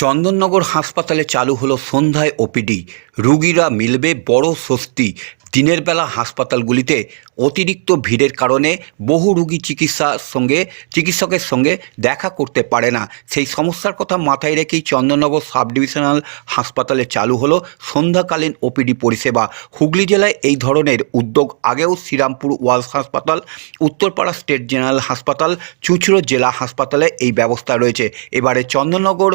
চন্দননগর হাসপাতালে চালু হলো সন্ধ্যায় ওপিডি। রোগীরা মিলবে বড় স্বস্তি। দিনের বেলা হাসপাতালগুলিতে অতিরিক্ত ভিড়ের কারণে বহু রোগী চিকিৎসকের সঙ্গে দেখা করতে পারে না। সেই সমস্যার কথা মাথায় রেখেই চন্দননগর সাব ডিভিশনাল হাসপাতালে চালু হলো সন্ধ্যাকালীন ওপিডি পরিষেবা। হুগলি জেলায় এই ধরনের উদ্যোগ আগেও শ্রীরামপুর ওয়ালস হাসপাতাল, উত্তরপাড়া স্টেট জেনারেল হাসপাতাল, চুঁচুড়া জেলা হাসপাতালে এই ব্যবস্থা রয়েছে। এবারে চন্দননগর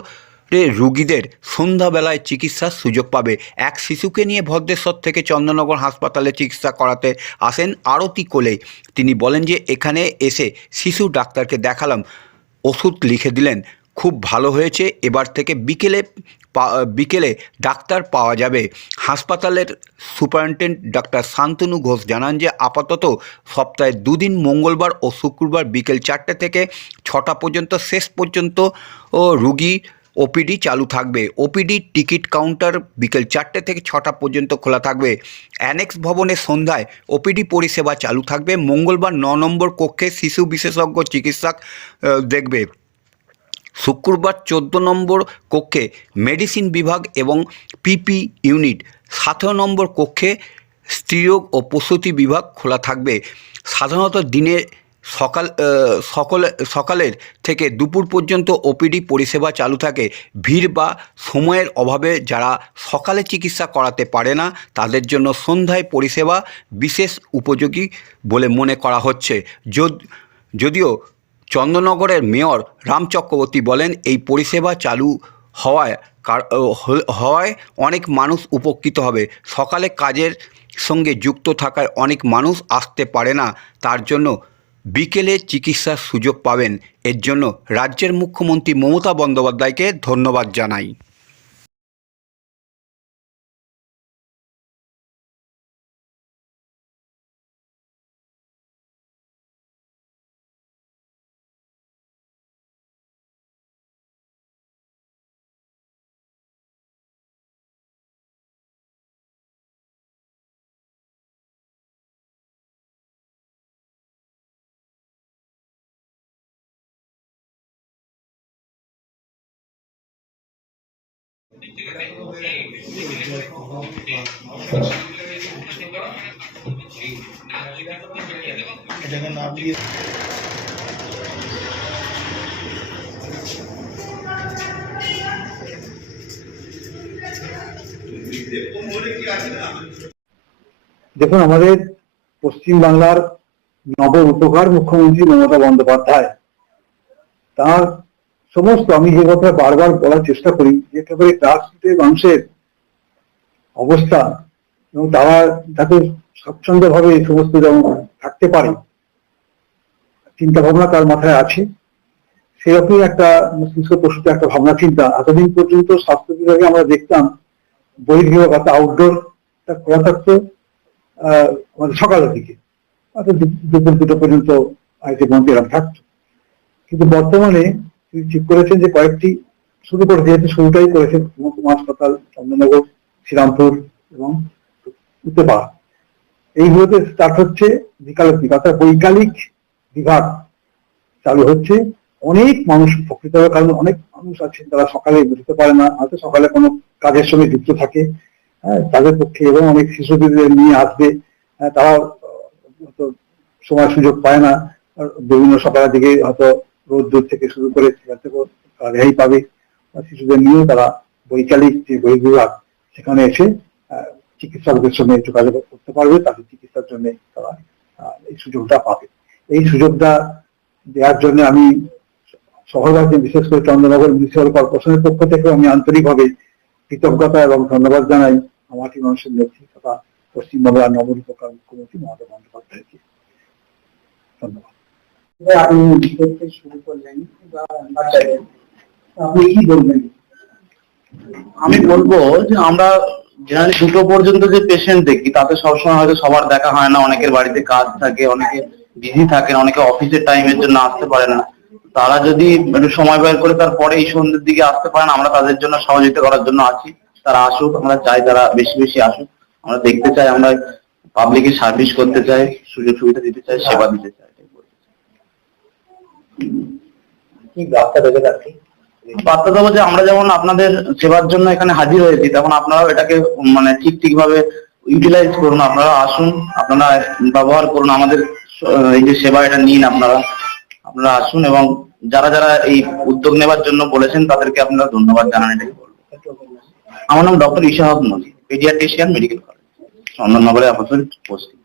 রোগীদের সন্ধ্যাবেলায় চিকিৎসার সুযোগ পাবে। এক শিশুকে নিয়ে ভদ্রেশ্বর থেকে চন্দননগর হাসপাতালে চিকিৎসা করাতে আসেন আরতি কোলে। তিনি বলেন যে এখানে এসে শিশু ডাক্তারকে দেখালাম, ওষুধ লিখে দিলেন, খুব ভালো হয়েছে, এবার থেকে বিকেলে ডাক্তার পাওয়া যাবে। হাসপাতালের সুপারিনটেন্ডেন্ট ডাক্তার শান্তনু ঘোষ জানান যে আপাতত সপ্তাহে দুদিন মঙ্গলবার ও শুক্রবার বিকেল 4টে থেকে 6টা পর্যন্ত শেষ পর্যন্ত রুগী ওপিডি চালু থাকবে। ওপিডি টিকিট কাউন্টার বিকেল 4টে থেকে 6টা পর্যন্ত খোলা থাকবে। অ্যানেক্স ভবনের সন্ধ্যায় ওপিডি পরিষেবা চালু থাকবে। মঙ্গলবার 9 নম্বর কক্ষে শিশু বিশেষজ্ঞ চিকিৎসক দেখবে। শুক্রবার 14 নম্বর কক্ষে মেডিসিন বিভাগ এবং পিপি ইউনিট, 17 নম্বর কক্ষে স্ত্রীরোগ ও প্রসূতি বিভাগ খোলা থাকবে। সাধারণত দিনে সকালের থেকে দুপুর পর্যন্ত ওপিডি পরিষেবা চালু থাকে। ভিড় বা সময়ের অভাবে যারা সকালে চিকিৎসা করাতে পারে না তাদের জন্য সন্ধ্যায় পরিষেবা বিশেষ উপযোগী বলে মনে করা হচ্ছে। যদিও চন্দননগরের মেয়র রাম চক্রবর্তী বলেন এই পরিষেবা চালু হওয়ায় অনেক মানুষ উপকৃত হবে। সকালে কাজের সঙ্গে যুক্ত থাকায় অনেক মানুষ আসতে পারে না, তার জন্য বিকেলে চিকিৎসার সুযোগ পাবেন। এর জন্য রাজ্যের মুখ্যমন্ত্রী মমতা বন্দ্যোপাধ্যায়কে ধন্যবাদ জানাই। দেখুন, আমাদের পশ্চিমবাংলার নব উপকার মুখ্যমন্ত্রী মমতা বন্দ্যোপাধ্যায় তার সমস্ত, আমি যে কথা বারবার বলার চেষ্টা করি, যে একেবারে গ্রাসরুটের মানুষের অবস্থা এবং তারা যাতে স্বচ্ছন্দভাবে এই সমস্ত যেমন থাকতে পারে চিন্তা ভাবনা তার মাথায় আছে। সেরকমই একটা মস্তিষ্ক প্রসূত একটা ভাবনা চিন্তা। এতদিন পর্যন্ত স্বাস্থ্য বিভাগে আমরা দেখতাম বহির্বিভাগ অর্থাৎ আউটডোরটা খোলা থাকতো আমাদের সকালের দিকে, অর্থাৎ দুপুর 2টা পর্যন্ত আইটি বন্ধ এরকম থাকতো। কিন্তু বর্তমানে তিনি ঠিক করেছেন যে কয়েকটি শুরু করে, যেহেতু শুরুটাই করেছেন মহকুমা হাসপাতাল, চন্দননগর, শ্রীরামপুর এবং উত্তরপাড়া, এইগুলোতে স্টার্ট হচ্ছে বিকালের দিকে, অর্থাৎ বৈকালিক বিভাগ চালু হচ্ছে। অনেক মানুষ উপকৃত হবে, কারণ অনেক মানুষ আছেন তারা সকালে বুঝতে পারে না, হয়তো সকালে কোনো কাজের সঙ্গে যুক্ত থাকে, তাদের পক্ষে, এবং অনেক শিশুদের নিয়ে আসবে, তারা সময় সুযোগ পায় না, বিভিন্ন সকালের দিকে হয়তো রোদ দূর থেকে শুরু করে সেখান থেকে রেহাই পাবে। শিশুদের নিয়েও তারা বৈকালিক যে বহির্বিভাগ সেখানে এসে চিকিৎসকদের সঙ্গে যোগাযোগ করতে পারবে, তাদের চিকিৎসার জন্য তারা এই সুযোগটা পাবে। এই সুযোগটা দেওয়ার জন্য আমি শহরবাসী, বিশেষ করে চন্দননগর মিউনিসিপাল কর্পোরেশনের পক্ষ থেকে আমি আন্তরিকভাবে কৃতজ্ঞতা এবং ধন্যবাদ জানাই আমাটি মানুষের নেত্রী তথা পশ্চিমবাংলার নবরূপকার মুখ্যমন্ত্রী মমতা বন্দ্যোপাধ্যায়কে। ধন্যবাদ। আপনি শুরু করলেন, আপনি কি বলবেন? আমি বলবো যে আমরা জেনারেলি 2টো পর্যন্ত যে পেশেন্ট দেখি তাতে সবসময় হয়তো সবার দেখা হয় না, অনেকের বাড়িতে কাজ থাকে, অনেকে বিজি থাকেন, অনেকে অফিসের টাইমের জন্য আসতে পারে না। তারা যদি একটু সময় বের করে তারপরে এই সন্ধ্যের দিকে আসতে পারেন, আমরা তাদের জন্য সহযোগিতা করার জন্য আছি। তারা আসুক, আমরা চাই তারা বেশি বেশি আসুক, আমরা দেখতে চাই, আমরা পাবলিকের সার্ভিস করতে চাই, সুযোগ সুবিধা দিতে চাই, সেবা দিতে চাই। কি বার্তা দেবেন আপনি? বার্তা দেবো যে আমরা যেমন আপনাদের সেবার জন্য এখানে হাজির হয়েছি, তখন আপনারাও এটাকে মানে ঠিকভাবে ইউটিলাইজ করুন। আপনারা আসুন, আপনারা ব্যবহার করুন আমাদের এই যে সেবা, এটা নিন আপনারা আসুন, এবং যারা যারা এই উদ্যোগ নেবার জন্য বলেছেন তাদেরকে আপনারা ধন্যবাদ জানান, এটাই বলবো। আমার নাম ডক্টর ইশাহাব নদী, পেডিয়াট্রিশিয়ান, মেডিকেল কলেজ, চন্দননগরে আপাতত পোস্টিং।